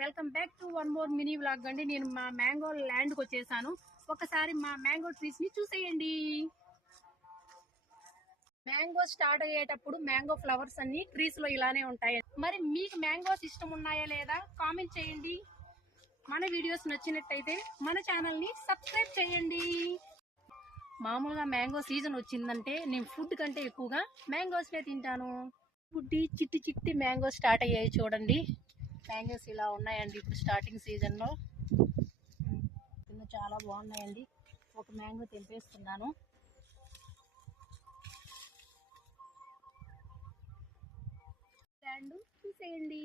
Welcome back to one more mini vlog అండి. నేను మా మ్యాంగో ల్యాండ్కి వచ్చేసాను. ఒకసారి మా మ్యాంగో ట్రీస్ ని చూసేయండి. మ్యాంగో స్టార్ట్ అయ్యేటప్పుడు మ్యాంగో ఫ్లవర్స్ అన్ని ట్రీస్ లో ఇలానే ఉంటాయి. మరి మీకు మ్యాంగోస్ ఇష్టం ఉన్నాయా లేదా కామెంట్ చేయండి. మన వీడియోస్ నచ్చినట్టయితే మన ఛానల్ ని సబ్స్క్రైబ్ చేయండి. మామూలుగా మ్యాంగో సీజన్ వచ్చిందంటే నేను ఫుడ్ కంటే ఎక్కువగా మ్యాంగోస్ నే తింటాను. బుడ్డి చిట్టి చిట్టి మ్యాంగో స్టార్ట్ అయ్యాయి చూడండి. మ్యాంగోస్ ఇలా ఉన్నాయండి ఇప్పుడు స్టార్టింగ్ సీజన్ లో. చాలా బాగున్నాయండి. ఒక మ్యాంగో తెంపేస్తున్నాను. చూసేయండి.